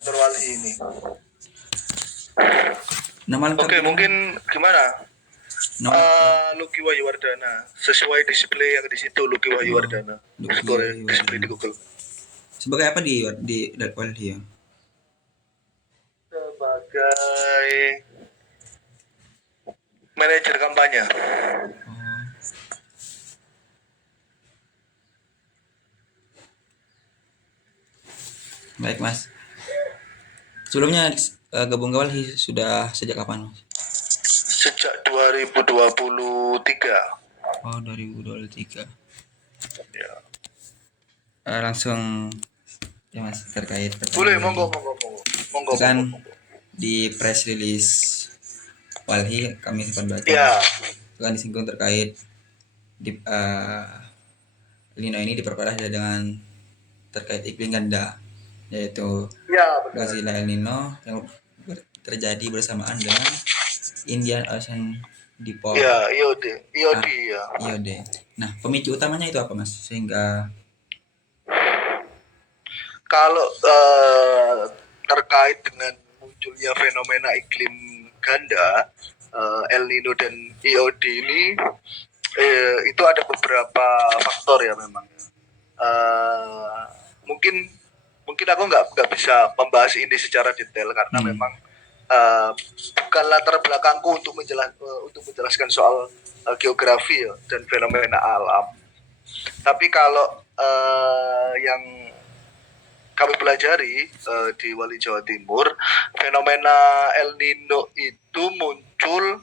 Terwali ini. Nama lengkap Oke, mungkin gimana? Lucky Wahyuwardana. Sesuai display yang di situ Lucky Wahyuwardana. Display di Google. Sebagai apa di Walhi ya? Sebagai manajer kampanye. Baik Mas. Sebelumnya gabung ke Walhi sudah sejak kapan Mas? Sejak 2023. Oh 2023. Ya. Langsung ya Mas terkait. Boleh, monggo. Kan di press release Walhi kami sempat baca. Ya. Kan disinggung terkait di El Nino ini diperparah dengan terkait iklim ganda, yaitu Godzilla El Nino yang terjadi bersamaan dengan Indian Ocean Dipole. Ya, IOD ya. IOD. Nah, pemicu utamanya itu apa Mas? Sehingga kalau terkait dengan munculnya fenomena iklim ganda El Nino dan IOD ini itu ada beberapa faktor ya memang. Mungkin aku nggak bisa membahas ini secara detail karena memang bukan latar belakangku untuk menjelaskan soal geografi ya, dan fenomena alam. Tapi kalau yang kami pelajari di Wali Jawa Timur, fenomena El Nino itu muncul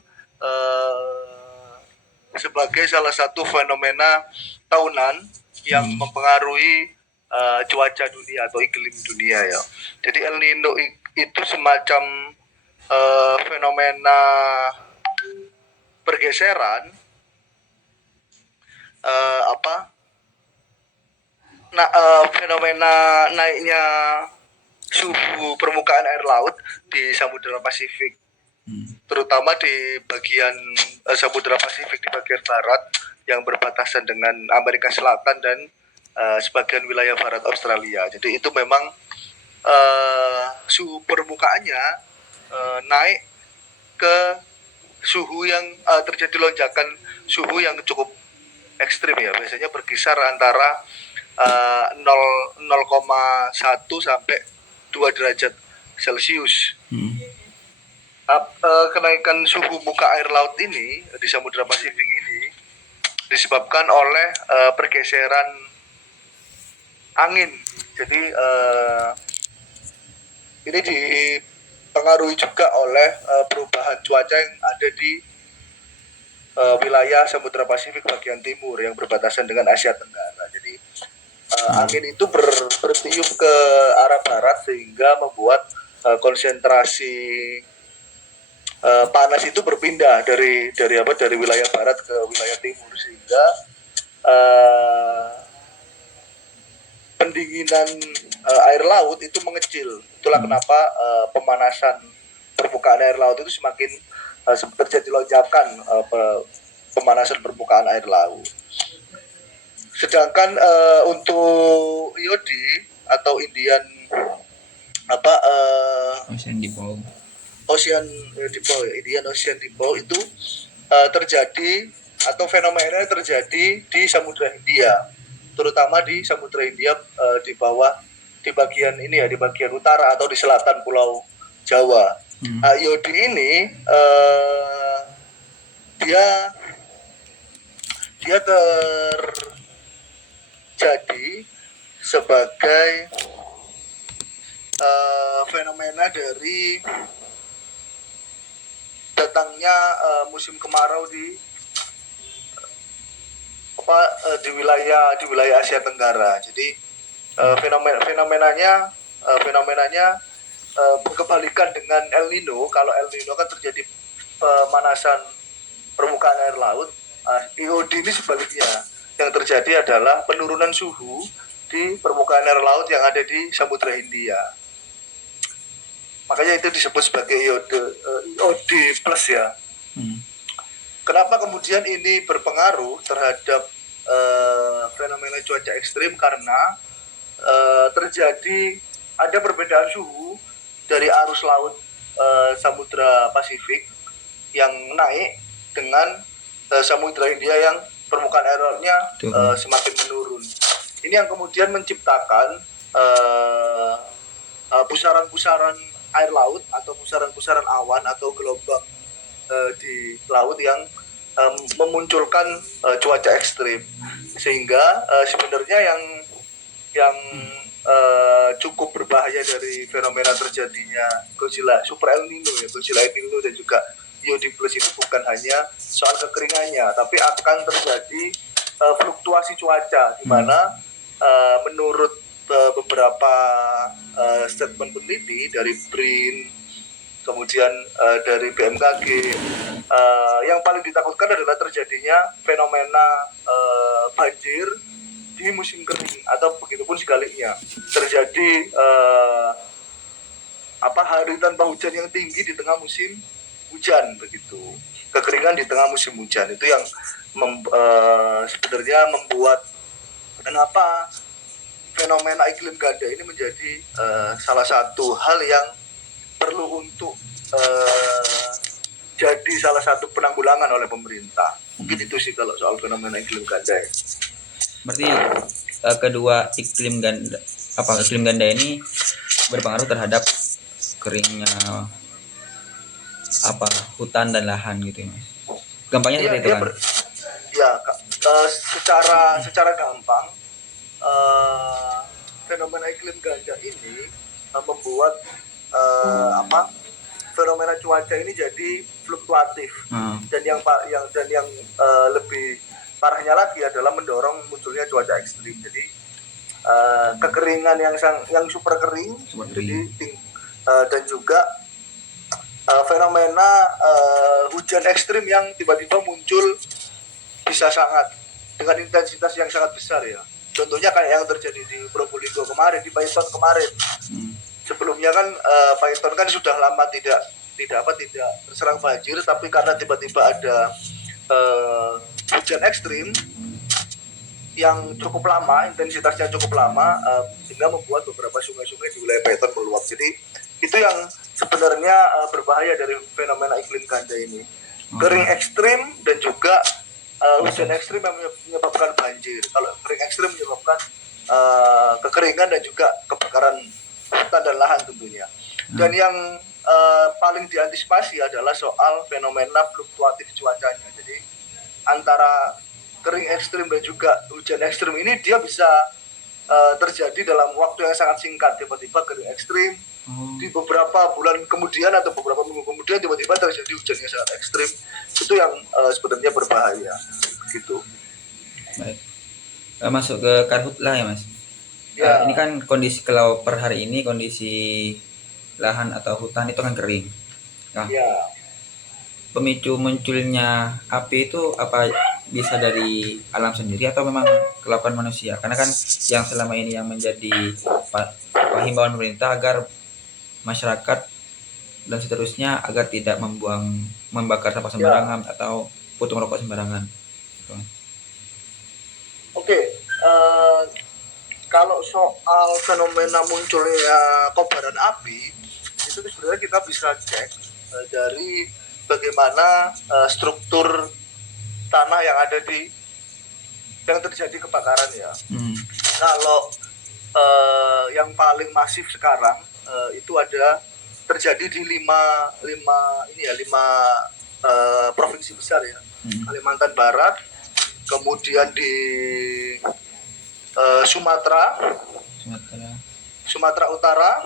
sebagai salah satu fenomena tahunan yang mempengaruhi cuaca dunia atau iklim dunia ya. Jadi El Nino itu semacam fenomena pergeseran fenomena naiknya suhu permukaan air laut di Samudra Pasifik, terutama di bagian Samudra Pasifik di bagian barat yang berbatasan dengan Amerika Selatan dan sebagian wilayah barat Australia. Jadi itu memang suhu permukaannya naik ke suhu yang terjadi lonjakan suhu yang cukup ekstrim ya, biasanya berkisar antara 0,1 sampai 2 derajat Celcius. Kenaikan suhu muka air laut ini di Samudra Pasifik ini disebabkan oleh pergeseran angin. Jadi ini dipengaruhi juga oleh perubahan cuaca yang ada di wilayah Samudra Pasifik bagian timur yang berbatasan dengan Asia Tenggara. Jadi angin itu bertiup ke arah barat sehingga membuat konsentrasi panas itu berpindah dari wilayah barat ke wilayah timur, sehingga pendinginan air laut itu mengecil. Itulah kenapa pemanasan permukaan air laut itu semakin terjadi lonjakan pemanasan permukaan air laut. Sedangkan untuk IOD atau Indian Indian Ocean Dipole itu terjadi atau fenomena terjadi di Samudra Hindia, terutama di Samudra Hindia di bagian ini ya, di bagian utara atau di selatan Pulau Jawa. IOD ini dia terjadi sebagai fenomena dari datangnya musim kemarau di wilayah Asia Tenggara. Jadi fenomenanya berkebalikan dengan El Nino. Kalau El Nino kan terjadi pemanasan permukaan air laut, IOD ini sebaliknya. Yang terjadi adalah penurunan suhu di permukaan air laut yang ada di Samudra Hindia. Makanya itu disebut sebagai IOD plus ya. Kenapa kemudian ini berpengaruh terhadap fenomena cuaca ekstrim? Karena terjadi ada perbedaan suhu dari arus laut Samudra Pasifik yang naik dengan Samudra Hindia yang permukaan air lautnya semakin menurun. Ini yang kemudian menciptakan pusaran-pusaran air laut atau pusaran-pusaran awan atau gelombang di laut yang memunculkan cuaca ekstrim, sehingga sebenarnya yang cukup berbahaya dari fenomena terjadinya Godzilla Super El Nino ya, Godzilla El Nino dan juga Iodiplus ini bukan hanya soal kekeringannya, tapi akan terjadi fluktuasi cuaca di mana menurut beberapa statement peneliti dari BRIN, kemudian dari BMKG, yang paling ditakutkan adalah terjadinya fenomena banjir di musim kering atau begitupun sebaliknya terjadi hari tanpa hujan yang tinggi di tengah musim hujan, begitu, kekeringan di tengah musim hujan. Itu yang sebenarnya membuat kenapa fenomena iklim ganda ini menjadi salah satu hal yang perlu untuk jadi salah satu penanggulangan oleh pemerintah. Mungkin itu sih kalau soal fenomena iklim ganda ya. Berarti kedua iklim ganda ini berpengaruh terhadap keringnya hutan dan lahan gitu ya, Mas. Gampangnya seperti itu kan? Secara gampang fenomena iklim ganda ini membuat fenomena cuaca ini jadi fluktuatif, dan yang lebih parahnya lagi adalah mendorong munculnya cuaca ekstrim. Jadi kekeringan yang super kering. Jadi dan juga fenomena hujan ekstrim yang tiba-tiba muncul bisa dengan intensitas yang sangat besar ya. Contohnya kayak yang terjadi di Probolinggo kemarin, di Paiton kemarin. Sebelumnya kan Paiton kan sudah lama tidak terserang banjir, tapi karena tiba-tiba ada hujan ekstrim yang cukup lama, intensitasnya cukup lama, sehingga membuat beberapa sungai-sungai di wilayah Paiton meluap. Jadi itu yang sebenarnya berbahaya dari fenomena iklim ganda ini. Kering ekstrim dan juga hujan ekstrim yang menyebabkan banjir. Kalau kering ekstrim menyebabkan kekeringan dan juga kebakaran hutan dan lahan tentunya. Dan yang paling diantisipasi adalah soal fenomena fluktuatif cuacanya. Jadi antara kering ekstrim dan juga hujan ekstrim ini dia bisa terjadi dalam waktu yang sangat singkat. Tiba-tiba kering ekstrim, di beberapa bulan kemudian atau beberapa minggu kemudian tiba-tiba terjadi hujan yang sangat ekstrim. Itu yang sebenarnya berbahaya gitu. Baik. Masuk ke karhutlah ya, Mas. Ini kan kondisi kalau per hari ini kondisi lahan atau hutan itu kan kering. Pemicu munculnya api itu apa bisa dari alam sendiri atau memang kelakuan manusia? Karena kan yang selama ini yang menjadi himbauan pemerintah agar masyarakat dan seterusnya agar tidak membakar sampah sembarangan atau putung rokok sembarangan. Kalau soal fenomena munculnya kobaran api itu sebenarnya kita bisa cek dari bagaimana struktur tanah yang terjadi kebakaran ya. Kalau yang paling masif sekarang itu terjadi di lima provinsi besar ya. Kalimantan Barat, kemudian di Sumatera Utara,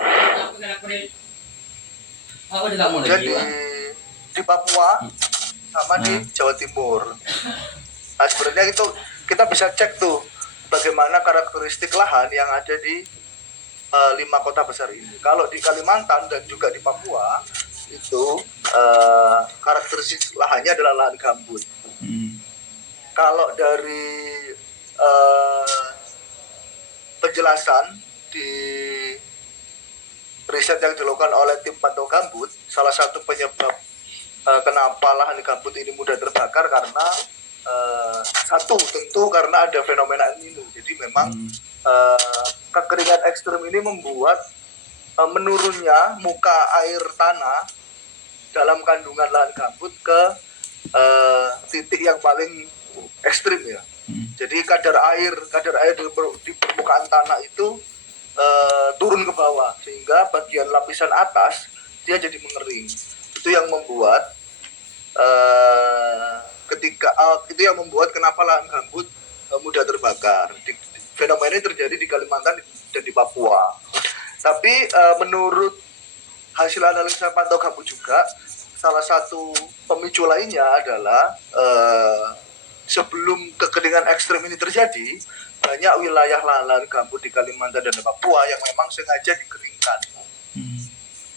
kemudian di Papua, sama di Jawa Timur. Nah sebenarnya itu kita bisa cek tuh bagaimana karakteristik lahan yang ada di 5 kota besar ini. Kalau di Kalimantan dan juga di Papua itu karakteristik lahannya adalah lahan gambut. Kalau dari penjelasan di riset yang dilakukan oleh tim pantau gambut, salah satu penyebab kenapa lahan gambut ini mudah terbakar karena satu tentu karena ada fenomena El Nino. Jadi memang kekeringan ekstrem ini membuat menurunnya muka air tanah dalam kandungan lahan gambut ke titik yang paling ekstrim ya. Jadi kadar air di permukaan tanah itu turun ke bawah, sehingga bagian lapisan atas dia jadi mengering. Itu yang membuat itu yang membuat kenapa lahan gambut mudah terbakar. Fenomena ini terjadi di Kalimantan dan di Papua. Tapi menurut hasil analisa pantau gambut juga, salah satu pemicu lainnya adalah sebelum kekeringan ekstrem ini terjadi, banyak wilayah lahan gambut di Kalimantan dan Papua yang memang sengaja dikeringkan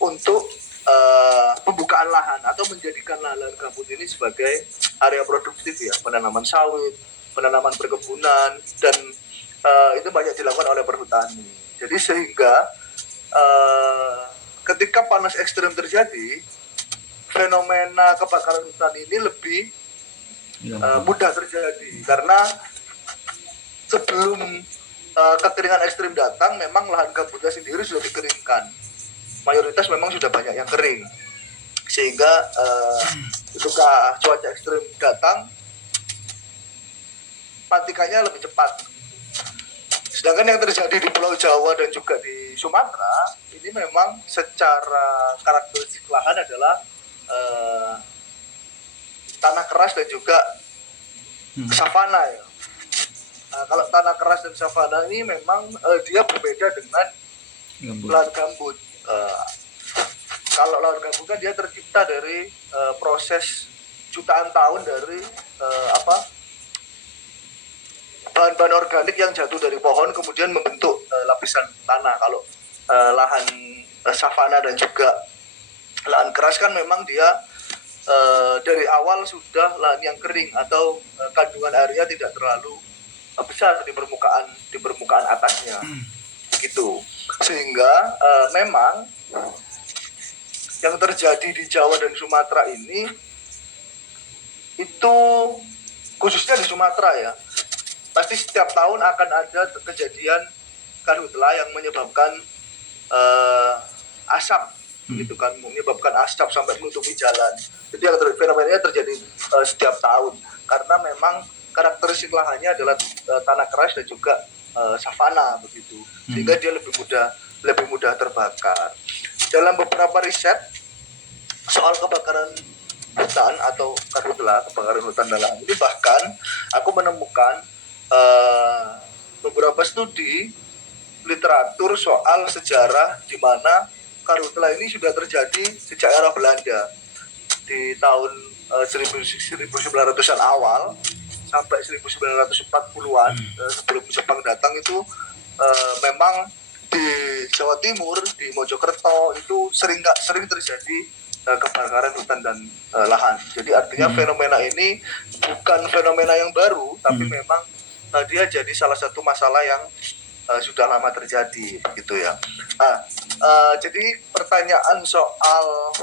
untuk pembukaan lahan atau menjadikan lahan gambut ini sebagai area produktif ya, penanaman sawit, penanaman perkebunan, dan itu banyak dilakukan oleh perhutani. Jadi sehingga ketika panas ekstrem terjadi, fenomena kebakaran hutan ini lebih mudah terjadi karena sebelum kekeringan ekstrem datang, memang lahan gambutnya sendiri sudah dikeringkan. Mayoritas memang sudah banyak yang kering, sehingga ketika cuaca ekstrem datang, patikannya lebih cepat. Sedangkan yang terjadi di Pulau Jawa dan juga di Sumatera, ini memang secara karakteristik lahan adalah tanah keras dan juga savana ya. Kalau tanah keras dan savana ini memang dia berbeda dengan lahan gambut. Kalau lahan gambut kan dia tercipta dari proses jutaan tahun dari bahan-bahan organik yang jatuh dari pohon kemudian membentuk lapisan tanah. Kalau lahan savana dan juga lahan keras kan memang dia dari awal sudah lahan yang kering atau kandungan airnya tidak terlalu besar di permukaan atasnya, gitu. Sehingga memang yang terjadi di Jawa dan Sumatera ini itu khususnya di Sumatera ya, pasti setiap tahun akan ada kejadian karhutla yang menyebabkan asap, gitu kan, menyebabkan asap sampai menutupi jalan. Jadi yang fenomenanya terjadi setiap tahun karena memang karakteristik lahannya adalah tanah keras dan juga savana begitu, sehingga dia lebih mudah terbakar. Dalam beberapa riset soal kebakaran hutan atau karhutla, kebakaran hutan dan lahan ini, bahkan aku menemukan beberapa studi literatur soal sejarah di mana karhutla ini sudah terjadi sejak era Belanda di tahun 1900-an awal sampai 1940-an, sebelum Jepang datang itu memang di Jawa Timur, di Mojokerto itu sering terjadi kebakaran hutan dan lahan. Jadi artinya fenomena ini bukan fenomena yang baru, tapi memang dia jadi salah satu masalah yang sudah lama terjadi, gitu ya. Jadi pertanyaan soal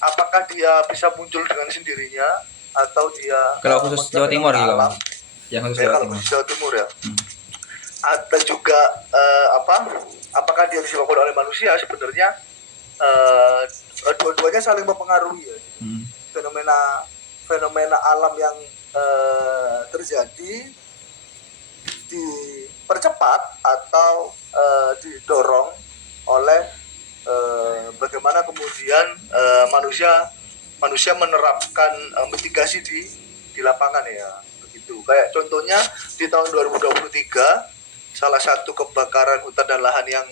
apakah dia bisa muncul dengan sendirinya atau dia kalau khusus Jawa Timur gitu, yang khusus Jawa Timur ya. Ada juga apakah dia disebabkan oleh manusia? Sebenarnya dua-duanya saling mempengaruhi ya. Fenomena alam yang terjadi dipercepat atau didorong oleh bagaimana kemudian manusia menerapkan mitigasi di lapangan ya, begitu. Kayak contohnya di tahun 2023 salah satu kebakaran hutan dan lahan yang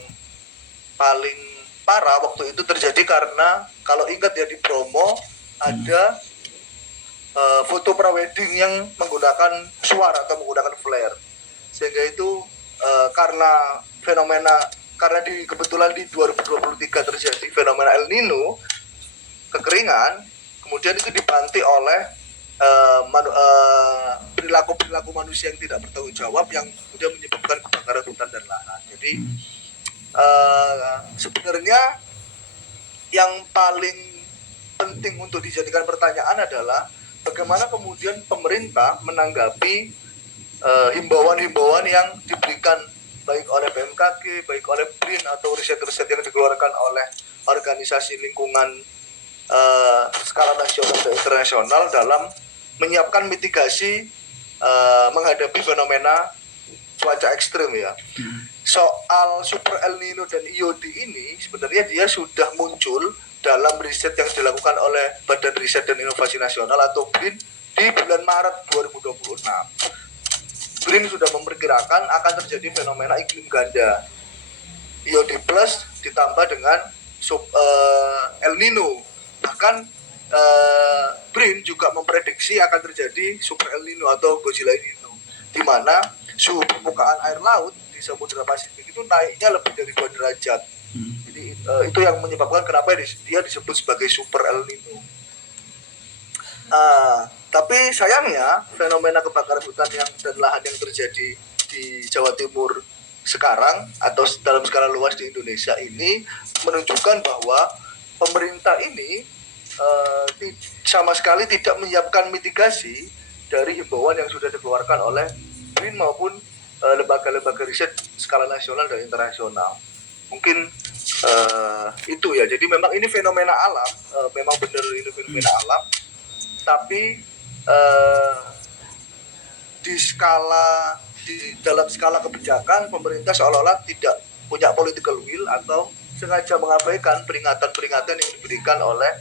paling parah waktu itu terjadi karena kalau ingat ya, di Bromo ada foto prawedding yang menggunakan suara atau menggunakan flare, sehingga itu karena kebetulan di 2023 terjadi fenomena El Nino, kekeringan, kemudian itu dibanti oleh perilaku manusia yang tidak bertanggung jawab yang kemudian menyebabkan kebakaran hutan dan lahan. Jadi sebenarnya yang paling penting untuk dijadikan pertanyaan adalah bagaimana kemudian pemerintah menanggapi himbauan-himbauan yang diberikan baik oleh BMKG, baik oleh BRIN atau riset-riset yang dikeluarkan oleh organisasi lingkungan skala nasional dan internasional dalam menyiapkan mitigasi menghadapi fenomena cuaca ekstrim ya. Soal Super El Nino dan IOD ini sebenarnya dia sudah muncul dalam riset yang dilakukan oleh Badan Riset dan Inovasi Nasional atau BRIN di bulan Maret 2026. BRIN sudah memperkirakan akan terjadi fenomena iklim ganda IOD plus ditambah dengan El Nino. Bahkan BRIN juga memprediksi akan terjadi Super El Nino atau Godzilla El Nino, di mana suhu permukaan air laut di Samudra Pasifik itu naiknya lebih dari 2 derajat. Jadi itu yang menyebabkan kenapa dia disebut sebagai Super El Nino. Tapi sayangnya fenomena kebakaran hutan dan lahan yang terjadi di Jawa Timur sekarang atau dalam skala luas di Indonesia ini menunjukkan bahwa pemerintah ini sama sekali tidak menyiapkan mitigasi dari himbauan yang sudah dikeluarkan oleh BRIN maupun lembaga-lembaga riset skala nasional dan internasional. Mungkin itu ya. Jadi memang ini fenomena alam, memang benar ini fenomena alam. Tapi dalam skala kebijakan pemerintah seolah-olah tidak punya political will atau sengaja mengabaikan peringatan-peringatan yang diberikan oleh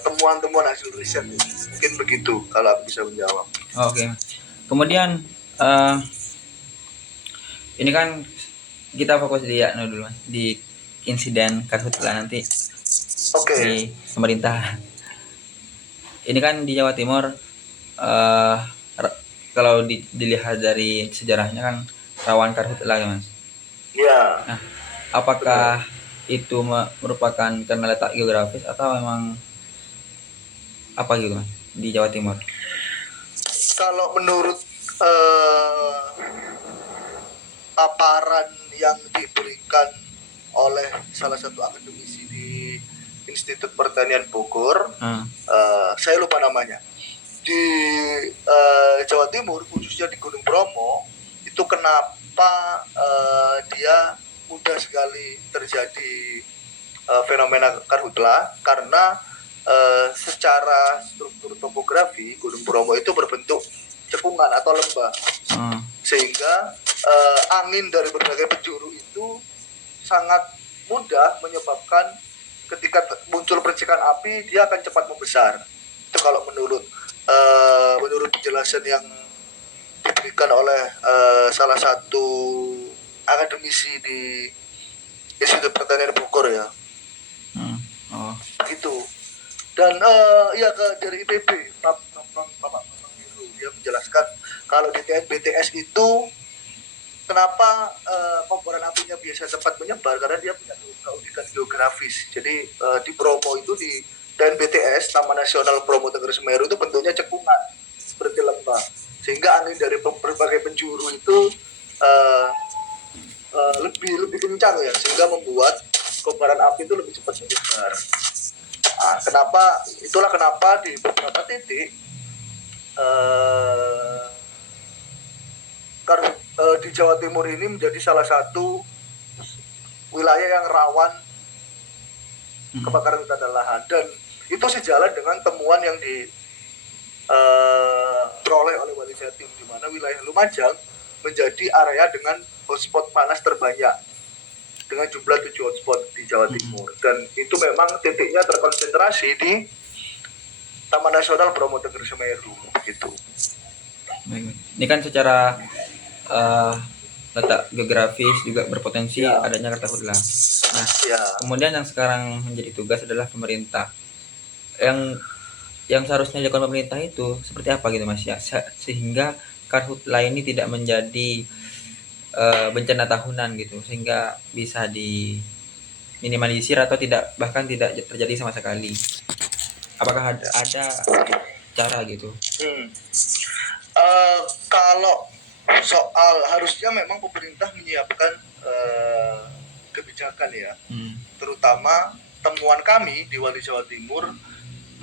temuan-temuan hasil riset. Mungkin begitu kalau aku bisa menjawab. Oke. Kemudian ini kan kita fokus di dulu Mas, di insiden karhutla nanti. Di pemerintah. Ini kan di Jawa Timur kalau dilihat dari sejarahnya kan rawan karhutla ya Mas. Iya. Nah, apakah itu merupakan karena letak geografis atau memang apa gitu Mas di Jawa Timur? Kalau menurut paparan yang diberikan oleh salah satu akademisi di Institut Pertanian Bogor, saya lupa namanya, di Jawa Timur khususnya di Gunung Bromo itu kenapa dia mudah sekali terjadi fenomena karhutla karena secara struktur topografi Gunung Bromo itu berbentuk cekungan atau lembah, sehingga angin dari berbagai penjuru itu sangat mudah menyebabkan ketika muncul percikan api dia akan cepat membesar. Itu kalau menurut penjelasan yang diberikan oleh salah satu akademisi di Institut Pertanian Bogor ya. Gitu. Dan dari IPB Bapak Biru dia menjelaskan kalau di BTS itu kenapa kobaran apinya biasa cepat menyebar karena dia punya keunikan geografis. Jadi di Bromo itu di BTS Taman Nasional Bromo Tengger Semeru itu bentuknya cekungan seperti lembah, sehingga angin dari berbagai penjuru itu lebih kencang ya, sehingga membuat kobaran api itu lebih cepat menyebar. Itulah kenapa di beberapa titik di Jawa Timur ini menjadi salah satu wilayah yang rawan kebakaran hutan dan lahan, dan itu sejalan dengan temuan yang diperoleh oleh Wali Jatim, di mana wilayah Lumajang menjadi area dengan hotspot panas terbanyak dengan jumlah 7 hotspot di Jawa Timur, dan itu memang titiknya terkonsentrasi di Taman Nasional Bromo Tengger Semeru gitu. Ini kan secara letak geografis juga berpotensi adanya karhutla. Nah, kemudian yang sekarang menjadi tugas adalah pemerintah. Yang seharusnya dilakukan pemerintah itu seperti apa gitu Mas ya, sehingga karhutla ini tidak menjadi bencana tahunan gitu, sehingga bisa diminimalisir atau bahkan tidak terjadi sama sekali. Apakah ada cara gitu? Kalau soal harusnya memang pemerintah menyiapkan kebijakan ya, terutama temuan kami di Wali Jawa Timur,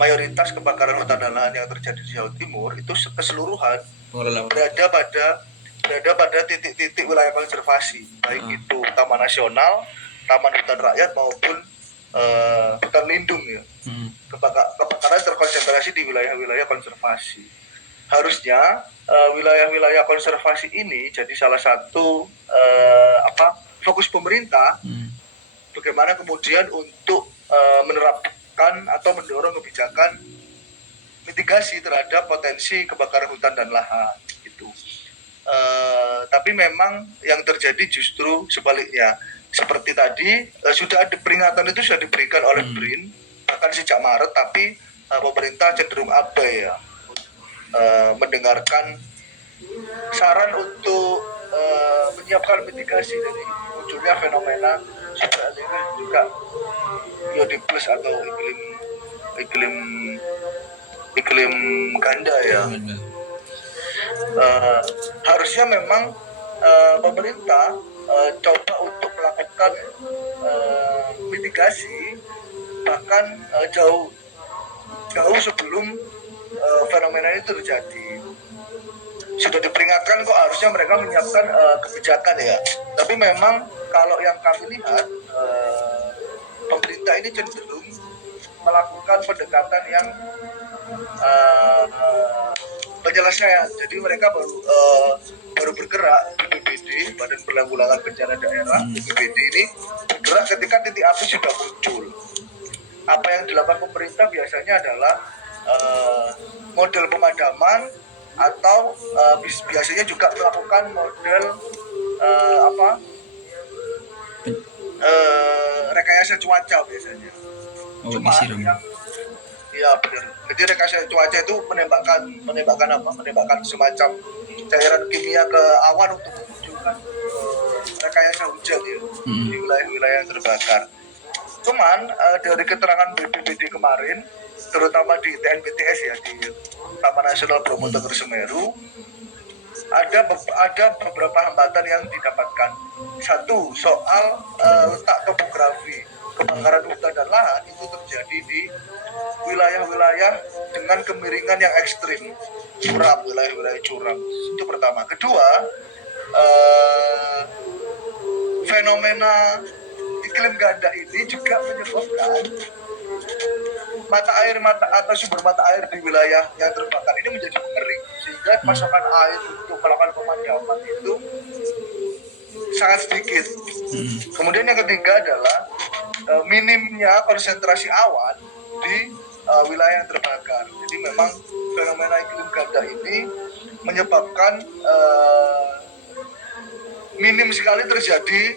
mayoritas kebakaran hutan dan lahan yang terjadi di Jawa Timur itu keseluruhan berada pada berada pada titik-titik wilayah konservasi, baik itu taman nasional, taman hutan rakyat maupun hutan lindung ya. Kebakaran terkonsentrasi di wilayah-wilayah konservasi. Harusnya wilayah-wilayah konservasi ini jadi salah satu fokus pemerintah. Bagaimana kemudian untuk menerapkan atau mendorong kebijakan mitigasi terhadap potensi kebakaran hutan dan lahan gitu. Tapi memang yang terjadi justru sebaliknya. Seperti tadi sudah ada peringatan itu sudah diberikan oleh BRIN bahkan sejak Maret, tapi pemerintah cenderung abai ya mendengarkan saran untuk menyiapkan mitigasi dari munculnya fenomena super El Nino juga biodiversitas atau iklim ganda ya. Harusnya memang pemerintah coba untuk melakukan mitigasi bahkan jauh sebelum fenomena ini terjadi. Sudah diperingatkan kok, harusnya mereka menyiapkan kebijakan ya. Tapi memang kalau yang kami lihat pemerintah ini cenderung melakukan pendekatan yang penyelesaian. Jadi mereka baru bergerak, BPBD, Badan Penanggulangan Bencana Daerah, BPBD ini bergerak ketika titik api sudah muncul. Apa yang dilakukan pemerintah biasanya adalah model pemadaman atau biasanya juga melakukan model rekayasa cuaca biasanya. Cuma yang ya benar. Jadi rekayasa cuaca itu menembakkan semacam cairan kimia ke awan untuk memunculkan rekayasa hujan ya di wilayah-wilayah yang terbakar. Cuman dari keterangan BPBD kemarin, terutama di TNBTS ya, di Taman Nasional Bromo Tengger Semeru, ada beberapa hambatan yang didapatkan. Satu, soal letak topografi. Kebakaran hutan dan lahan itu terjadi di wilayah-wilayah dengan kemiringan yang ekstrim, curam, wilayah-wilayah curam. Itu pertama. Kedua, fenomena iklim ganda ini juga menyebabkan mata air atau sumber mata air di wilayah yang terbakar ini menjadi mengering, sehingga pasokan air untuk melakukan pemadaman itu sangat sedikit. Kemudian yang ketiga adalah minimnya konsentrasi awan di wilayah yang terbakar. Jadi memang fenomena iklim ganda ini menyebabkan minim sekali terjadi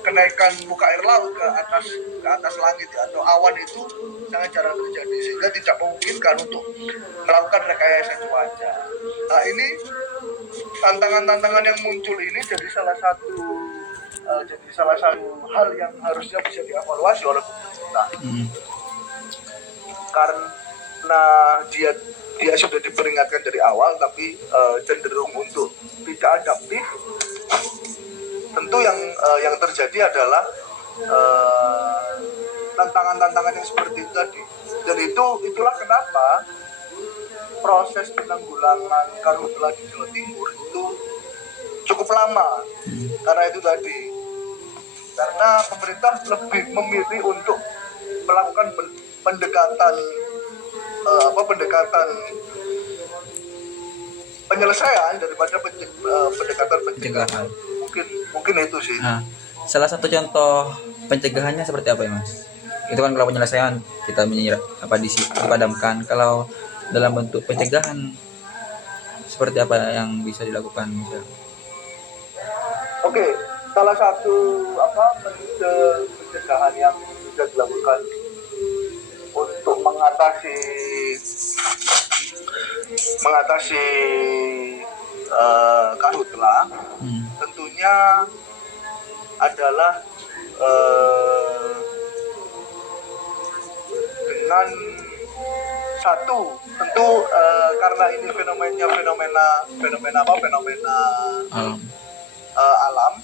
kenaikan muka air laut ke atas langit ya, atau awan itu sangat jarang terjadi, sehingga tidak memungkinkan untuk melakukan rekayasa cuaca. Nah ini tantangan-tantangan yang muncul ini jadi salah satu hal yang harusnya bisa dievaluasi oleh pemerintah. Karena dia sudah diperingatkan dari awal tapi cenderung untuk tidak adaptif. Tentu yang terjadi adalah tantangan-tantangan yang seperti itu tadi. Dan itulah kenapa proses penanggulangan karhutla di Jawa Timur itu cukup lama. Karena itu tadi. Karena pemerintah lebih memilih untuk melakukan pendekatan penyelesaian daripada pendekatan pencegahan. Mungkin itu sih. Salah satu contoh pencegahannya seperti apa ya Mas? Itu kan kalau penyelesaian kita dipadamkan. Kalau dalam bentuk pencegahan seperti apa yang bisa dilakukan misalnya? Oke, salah satu metode pencegahan yang bisa dilakukan untuk mengatasi karhutla tentunya adalah dengan satu tentu karena ini fenomena alam,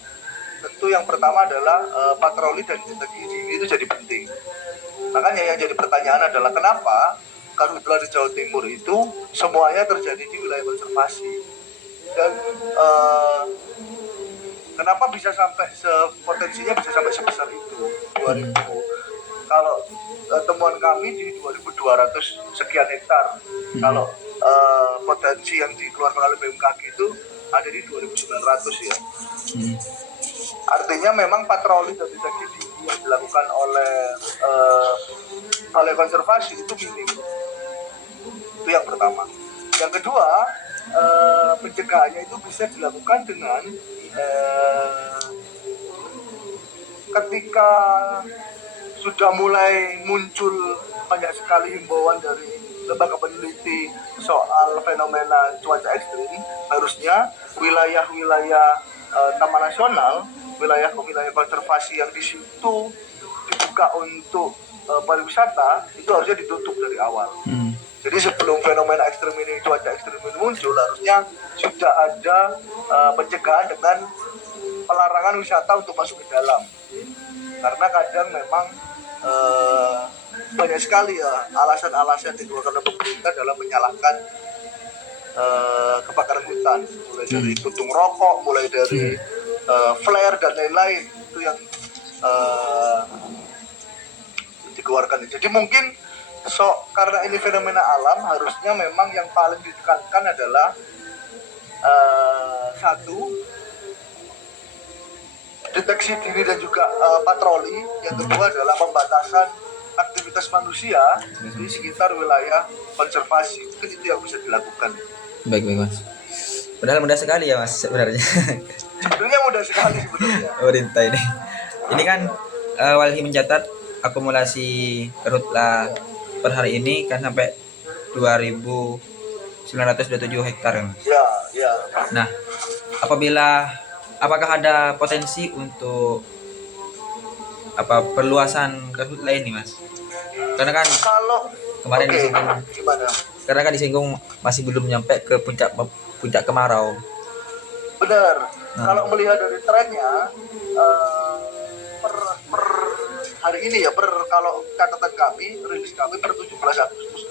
tentu yang pertama adalah patroli dan deteksi dini itu jadi penting. Makanya yang jadi pertanyaan adalah kenapa karhutla di Jawa Timur itu semuanya terjadi di wilayah konservasi. dan kenapa bisa sampai potensinya bisa sampai sebesar itu 2000. Kalau temuan kami di 2.200 sekian hektar. Kalau potensi yang dikeluarkan oleh BMKG itu ada di 2.900 ya. Artinya memang patroli dan deteksi dini yang dilakukan oleh Balai Konservasi itu minim. Itu yang pertama. Yang kedua, pencegahannya itu bisa dilakukan dengan ketika sudah mulai muncul banyak sekali himbauan dari lembaga peneliti soal fenomena cuaca ekstrim, harusnya wilayah-wilayah Taman Nasional, wilayah konservasi yang di situ dibuka untuk pariwisata itu harusnya ditutup dari awal. Jadi sebelum fenomena ekstrim ini, cuaca ekstrim ini muncul, harusnya sudah ada pencegahan dengan pelarangan wisata untuk masuk ke dalam. Karena kadang memang banyak sekali ya alasan-alasan dikeluarkan oleh pemerintah dalam menyalahkan kebakaran hutan, mulai dari puntung rokok, mulai dari flare dan lain-lain, itu yang dikeluarkan. Jadi mungkin karena ini fenomena alam, harusnya memang yang paling ditekankan adalah satu, deteksi dini dan juga patroli. Yang kedua adalah pembatasan aktivitas manusia di sekitar wilayah konservasi. Mungkin itu yang bisa dilakukan. Baik Mas. Padahal mudah sekali ya Mas sebenarnya. Sebenarnya mudah sekali sebenarnya. Pemerintah ini. Ini kan Walhi mencatat akumulasi karhutla per hari ini kan sampai 2.927 hektar ya Mas. Ya. Nah, apakah ada potensi untuk perluasan karhutla ini Mas? Karena kan kalau kemarin disinggung gimana? Karena kan disinggung masih belum nyampe ke puncak kemarau. Benar. Kalau melihat dari trennya per hari ini ya, kalau catatan kami, rilis kami per 17 Agustus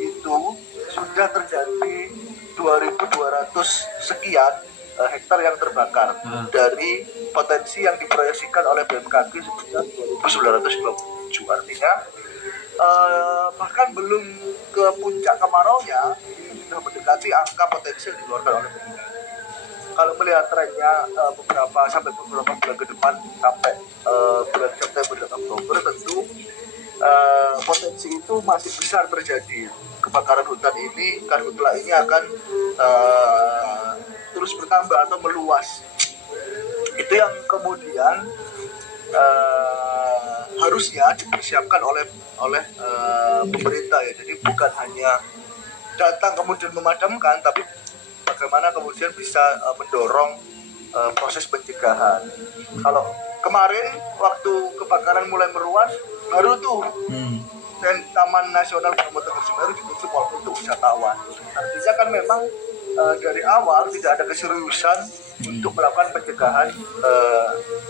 itu sudah terjadi 2.200 sekian hektar yang terbakar dari potensi yang diproyeksikan oleh BMKG sebesar 2.927. Artinya bahkan belum ke puncak kemaraunya, ini sudah mendekati angka potensi yang dikeluarkan oleh BMKG. Kalau melihat trennya sampai beberapa bulan ke depan, sampai bulan September dan Oktober, tentu potensi itu masih besar terjadi. Kebakaran hutan ini, karhutla ini akan terus bertambah atau meluas. Itu yang kemudian harusnya dipersiapkan oleh pemerintah ya. Jadi bukan hanya datang kemudian memadamkan, tapi bagaimana kemudian bisa mendorong proses pencegahan. Kalau kemarin waktu kebakaran mulai meluas, baru tuh Taman Nasional Bromo Tengger Semeru ditutup untuk wisatawan. Artinya kan memang dari awal tidak ada keseriusan untuk melakukan pencegahan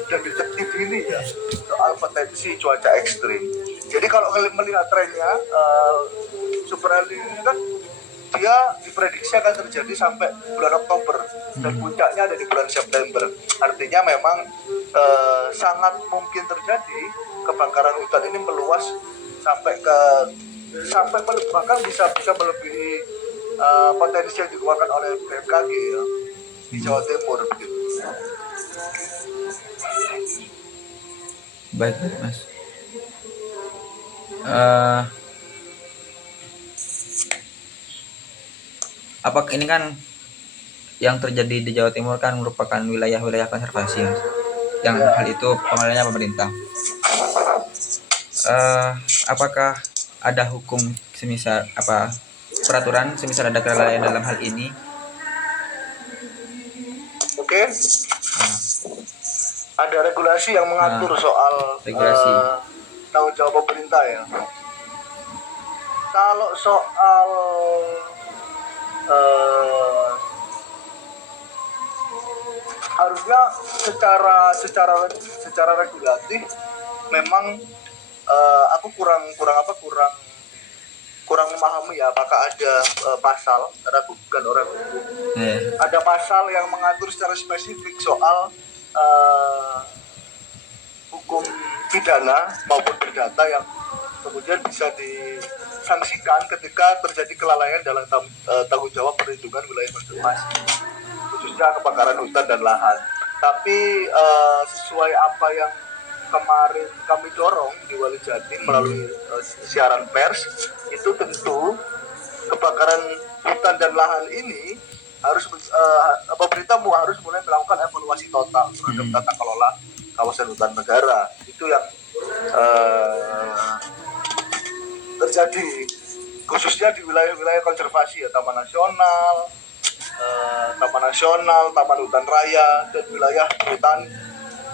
dan deteksi dini ya soal potensi cuaca ekstrim. Jadi kalau melihat trennya, Super El Nino ini kan dia diprediksi akan terjadi sampai bulan Oktober dan puncaknya ada di bulan September. Artinya memang sangat mungkin terjadi kebakaran hutan ini meluas sampai bahkan bisa melebihi potensi yang dikeluarkan oleh BMKG ya di Jawa Timur begitu. Baik Mas. Apakah ini kan yang terjadi di Jawa Timur kan merupakan wilayah-wilayah konservasi Mas? Yang hal itu pengelolanya pemerintah. Apakah ada hukum semisal peraturan semisal ada kelalaian dalam hal ini? Oke. Ada regulasi yang mengatur soal tanggung jawab pemerintah ya. Kalau soal harusnya secara regulatif memang aku kurang kurang memahami ya apakah ada pasal, karena bukan orang hukum. Ada pasal yang mengatur secara spesifik soal hukum pidana maupun perdata yang kemudian bisa disangsikan ketika terjadi kelalaian dalam tanggung jawab perlindungan wilayah konservasi, khususnya kebakaran hutan dan lahan. Tapi sesuai apa yang kemarin kami dorong di Wali Jatim melalui siaran pers, itu tentu kebakaran hutan dan lahan ini harus pemerintah harus mulai melakukan evaluasi total terhadap tata kelola kawasan hutan negara. Itu yang terjadi khususnya di wilayah-wilayah konservasi ya, Taman Nasional, Taman Hutan Raya, dan wilayah hutan,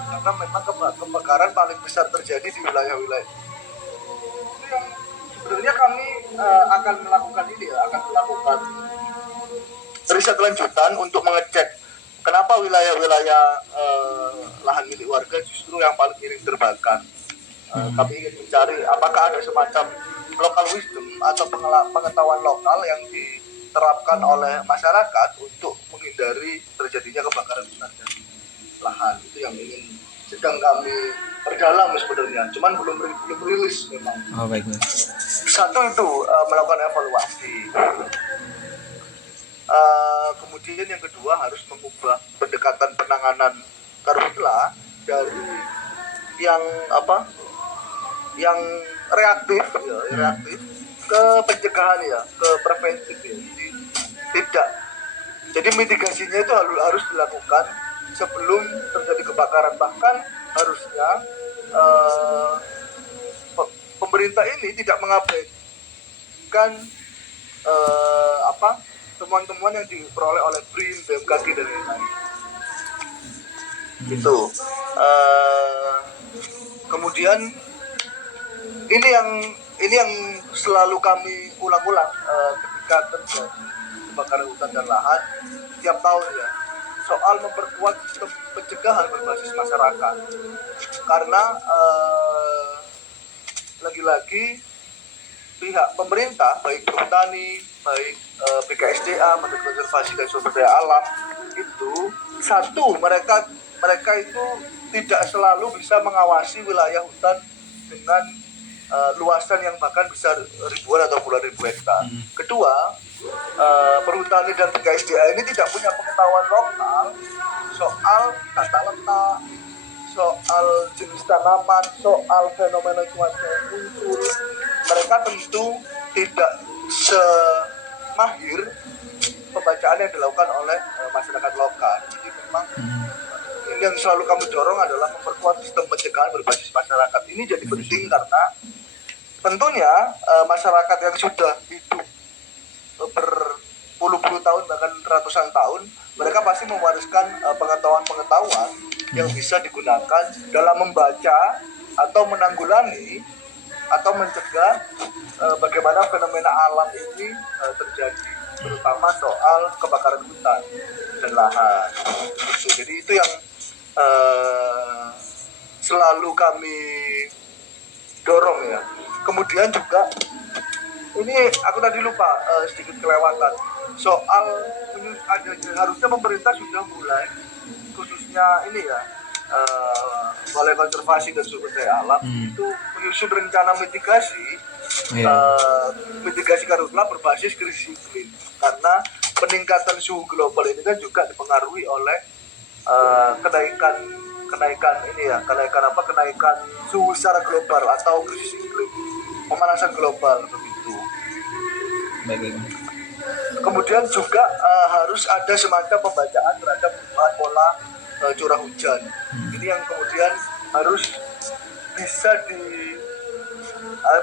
karena memang kebakaran paling besar terjadi di wilayah-wilayah itu yang sebenarnya kami akan melakukan riset lanjutan untuk mengecek kenapa wilayah-wilayah lahan milik warga justru yang paling sering terbakar. Kami ingin mencari apakah ada semacam local wisdom atau pengetahuan lokal yang diterapkan oleh masyarakat untuk menghindari terjadinya kebakaran hutan dan lahan. Itu yang sedang kami perdalam sebenarnya, cuman belum rilis memang. Oh, baik. Satu itu melakukan evaluasi. Kemudian yang kedua harus mengubah pendekatan penanganan karhutla dari yang reaktif ke pencegahan ya, ke preventif ya. Tidak. Jadi mitigasinya itu harus dilakukan sebelum terjadi kebakaran. Bahkan harusnya pemerintah ini tidak mengabaikan temuan-temuan yang diperoleh oleh BRIN, BMKG dan lain-lain. Itu. Kemudian ini yang selalu kami ulang-ulang ketika terjadi kebakaran hutan dan lahan tiap tahun ya, soal memperkuat sistem pencegahan berbasis masyarakat. Karena lagi-lagi pihak pemerintah, baik Perhutani, baik BKSDA, Menteri Konservasi dan Sumber Daya Alam, itu satu, mereka itu tidak selalu bisa mengawasi wilayah hutan dengan luasan yang bahkan bisa ribuan atau puluhan ribu hektar. Kedua, Perhutani dan BKSDA ini tidak punya pengetahuan lokal soal tata letak, soal jenis tanaman, soal fenomena cuaca yang muncul. Mereka tentu tidak semahir pembacaan yang dilakukan oleh masyarakat lokal. Jadi memang ini yang selalu kami dorong adalah memperkuat sistem pencegahan berbasis masyarakat. Ini jadi penting karena tentunya masyarakat yang sudah hidup berpuluh-puluh tahun bahkan ratusan tahun, mereka pasti mewariskan pengetahuan-pengetahuan yang bisa digunakan dalam membaca atau menanggulangi atau mencegah bagaimana fenomena alam ini terjadi, terutama soal kebakaran hutan dan lahan. Jadi itu yang selalu kami dorong ya. Kemudian juga ini aku tadi lupa sedikit kelewatan soal harusnya pemerintah sudah mulai, khususnya ini ya, Balai Konservasi dan Sumber Daya Alam itu menyusun rencana mitigasi karhutla berbasis krisis iklim, karena peningkatan suhu global ini kan juga dipengaruhi oleh kenaikan suhu secara global atau krisis iklim, pemanasan global begitu. Baik. Kemudian juga harus ada semacam pembacaan terhadap perubahan pola curah hujan. Ini yang kemudian harus bisa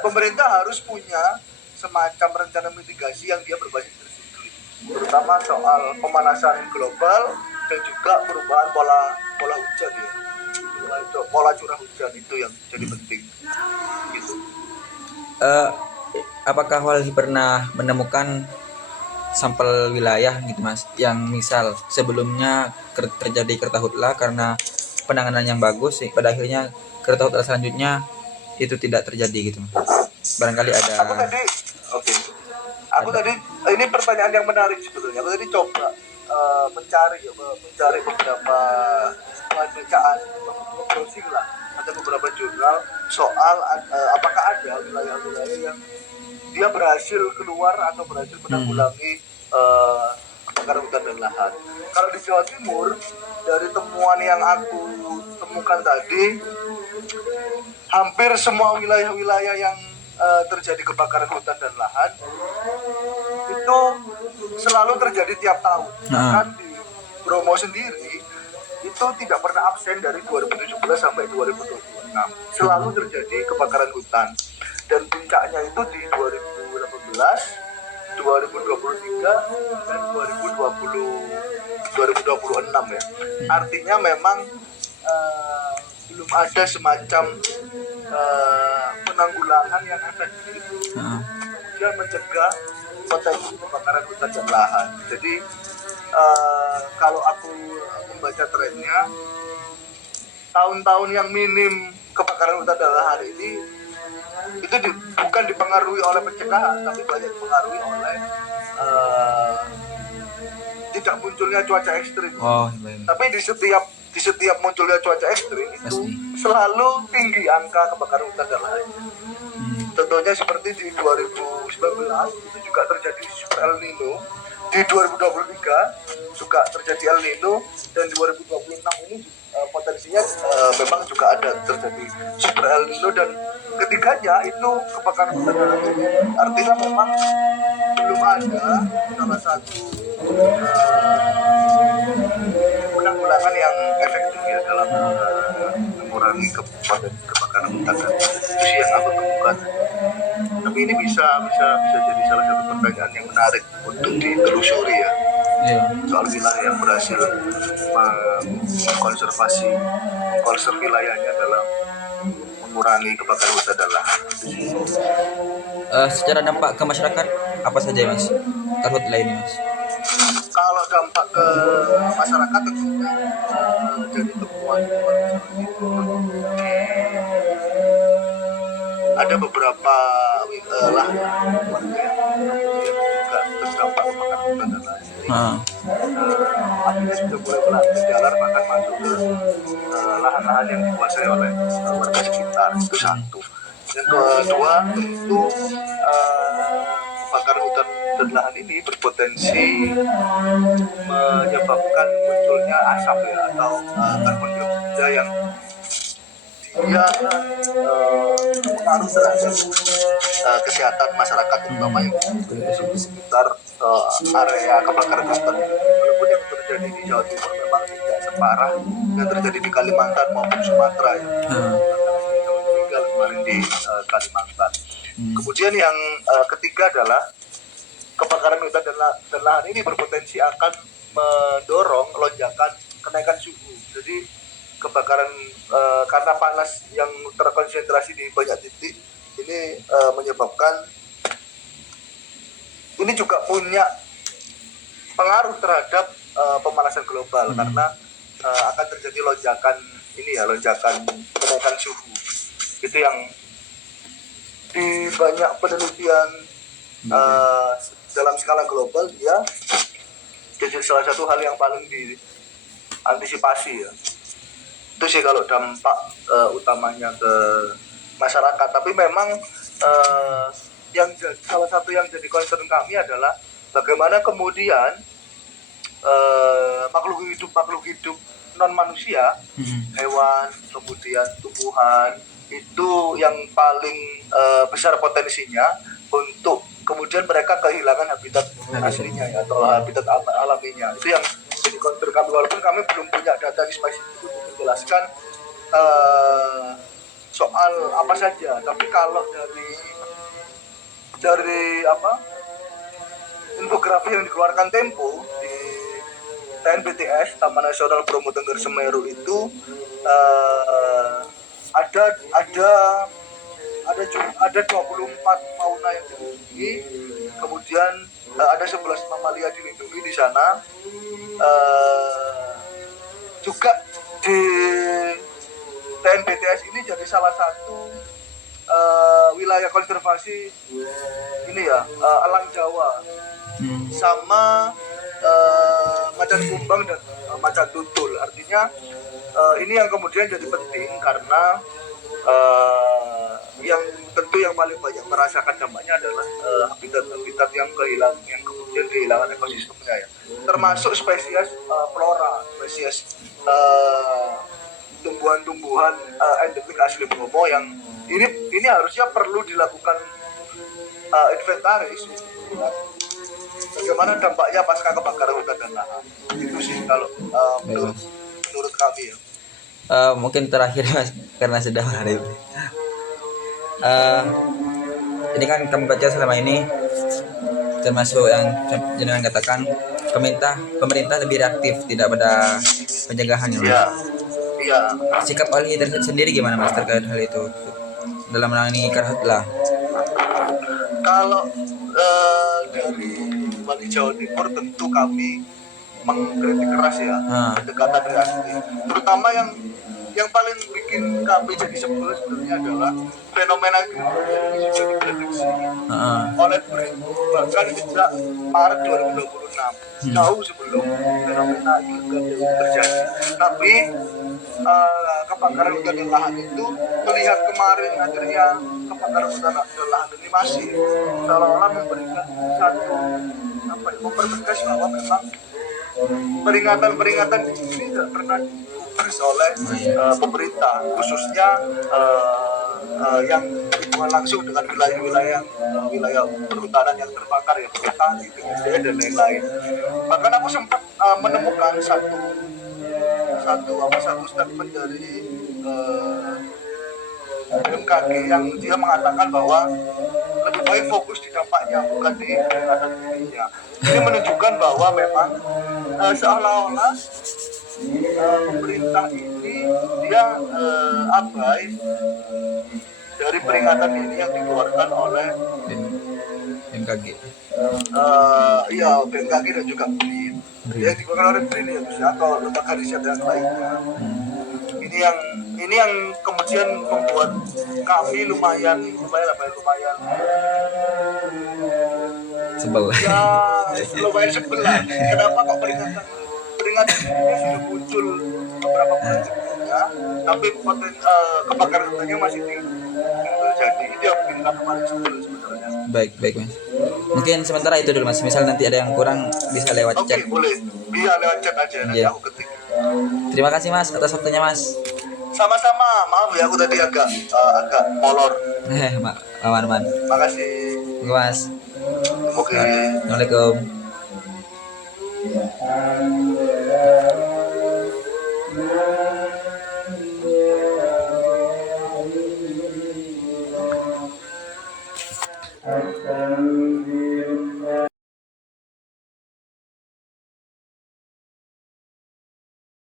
pemerintah harus punya semacam rencana mitigasi yang dia berbasis krisis iklim, terutama soal pemanasan global dan juga perubahan pola hujan ya, pola curah hujan itu yang jadi penting. Gitu. Apakah Walhi pernah menemukan sampel wilayah gitu Mas, yang misal sebelumnya terjadi karhutla karena penanganan yang bagus sih, pada akhirnya karhutla selanjutnya itu tidak terjadi gitu Mas? Barangkali ada. Aku tadi Oke. Aku tadi ini pertanyaan yang menarik sebetulnya. Aku tadi coba mencari beberapa bacaan, browsing lah, ada beberapa jurnal soal apakah ada wilayah-wilayah yang dia berhasil keluar atau berhasil menanggulangi kebakaran hutan dan lahan. Kalau di Jawa Timur, dari temuan yang aku temukan tadi, hampir semua wilayah-wilayah yang terjadi kebakaran hutan dan lahan itu selalu terjadi tiap tahun. Bahkan di Bromo sendiri itu tidak pernah absen dari 2017 sampai 2026. Selalu terjadi kebakaran hutan. Dan puncaknya itu di 2018, 2023 dan 2026 ya. Artinya memang belum ada semacam penanggulangan yang efektif dan mencegah potensi kebakaran hutan dan lahan. Jadi kalau aku membaca trennya, tahun-tahun yang minim kebakaran hutan dan lahan ini itu bukan dipengaruhi oleh pencegahan, tapi banyak dipengaruhi oleh tidak munculnya cuaca ekstrim. Tapi di setiap munculnya cuaca ekstrim itu selalu tinggi angka kebakaran hutan dan lahan. Contohnya seperti di 2019 itu juga terjadi super El Nino, di 2023 juga terjadi El Nino, dan 2026 ini potensinya memang juga ada terjadi super El Nino, dan ketiganya itu kebakaran hutan dan lahan. Artinya memang belum ada salah satu penanggulangan yang efektif ya dalam mengurangi potensi kebakaran hutan. Itu sih yang aku temukan. Tapi ini bisa jadi salah satu pertanyaan yang menarik untuk ditelusuri ya. Soal wilayah yang berhasil mengkonservasi wilayahnya dalam mengurangi kebakaran hutan dan lahan. Secara dampak ke masyarakat apa saja Mas? Karhutla ini Mas. Kalau dampak ke masyarakat tentunya dari temuan ada beberapa lahan warga yang juga terdampak kebakaran hutan dan lahan. Akhirnya sudah mulai berjalan bahkan masuk ke lahan-lahan yang dikuasai oleh warga sekitar. Itu satu. Yang kedua tentu kebakaran hutan dan lahan ini berpotensi menyebabkan munculnya asap ya, atau karbon dioksida yang dia pengaruh terhadap kesehatan masyarakat, terutama yang di sekitar area kebakaran hutan. Walaupun yang terjadi di Jawa Timur memang tidak separah yang terjadi di Kalimantan maupun Sumatera ya. Tinggal kemarin di Kalimantan. Kemudian yang ketiga adalah kebakaran hutan dan lahan ini berpotensi akan mendorong lonjakan kenaikan suhu. Jadi kebakaran karena panas yang terkonsentrasi di banyak titik ini menyebabkan ini juga punya pengaruh terhadap pemanasan global karena akan terjadi lonjakan kenaikan suhu. Itu yang di banyak penelitian dalam skala global dia jadi salah satu hal yang paling diantisipasi ya. Itu sih kalau dampak utamanya ke masyarakat. Tapi memang salah satu yang jadi concern kami adalah bagaimana kemudian makhluk hidup non manusia, hewan, kemudian tumbuhan itu yang paling besar potensinya untuk kemudian mereka kehilangan habitat aslinya ya, atau habitat alaminya. Itu yang jadi concern kami, walaupun kami belum punya data spesifik untuk menjelaskan soal apa saja. Tapi kalau dari infografi yang dikeluarkan Tempo di TNBTS Taman Nasional Bromo Tengger Semeru itu ada 24 fauna yang dilindungi, kemudian ada 11 mamalia dilindungi di sana. Juga di TNBTS ini jadi salah satu wilayah konservasi ini ya, elang Jawa sama macan kumbang dan macan tutul. Artinya ini yang kemudian jadi penting karena yang tentu yang paling banyak merasakan dampaknya adalah habitat-habitat yang kemudian kehilangan ekosistemnya ya, termasuk spesies flora, spesies tumbuhan-tumbuhan endemik asli Bromo yang ini harusnya perlu dilakukan inventaris bagaimana dampaknya pasca kebakaran hutan dan lahan. Itu sih kalau menurut kami ya. Mungkin terakhir Mas, karena sudah hari ini kan kami baca selama ini termasuk yang jenengan katakan pemerintah lebih reaktif tidak pada pencegahan ya Mas. Iya. Sikap Oli sendiri gimana Mas terkait hal itu dalam menangani karhutlah? Kalau dari Wali Jawa Timur tentu kami mengkritik keras ya pendekatan reaktif, terutama yang paling bikin kami jadi sebel sebenarnya adalah fenomena ini sudah diprediksi oleh BRIN bahkan sejak Maret 2026, jauh sebelum fenomena itu terjadi. Tapi kebakaran hutan dan lahan itu melihat kemarin akhirnya kebakaran hutan dan lahan ini masih seolah-olah memberikan satu mempertegas bahwa memang peringatan ini tidak pernah diberi oleh pemerintah, khususnya yang berhubungan langsung dengan wilayah perhutanan yang terbakar ya, hutan, dan lain-lain. Bahkan aku sempat menemukan satu statement dari BMKG yang dia mengatakan bahwa lebih baik fokus di dampaknya bukan di peringatan dirinya. Ini menunjukkan bahwa memang seolah-olah pemerintah ini dia abai dari peringatan ini yang dikeluarkan oleh BMKG. Iya, BMKG dan juga BRIN. Yang dikeluarkan oleh BRIN ya, atau lembaga riset yang lainnya. Ini yang kemudian membuat kami lumayan sebel. Ya, lumayan sebel lah. Kenapa kok peringatan ini sudah muncul beberapa bulan sebelumnya, tapi kebakaran hutannya masih tinggi terjadi. Itu yang bikin kami paling sebel sebenarnya. Baik Mas. Mungkin sementara itu dulu Mas. Misal nanti ada yang kurang bisa lewat chat. Oke, boleh. Bisa lewat chat aja nanti aku ketik. Terima kasih Mas atas waktunya Mas. Sama-sama. Maaf ya aku tadi agak molor. Aman. Makasih. Mas. Oke. Assalamualaikum.